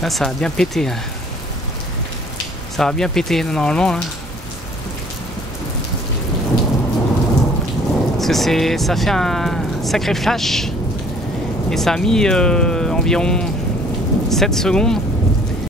Là, ça va bien péter. Là. Ça va bien péter normalement là. Parce que ça fait un sacré flash. Et ça a mis environ 7 secondes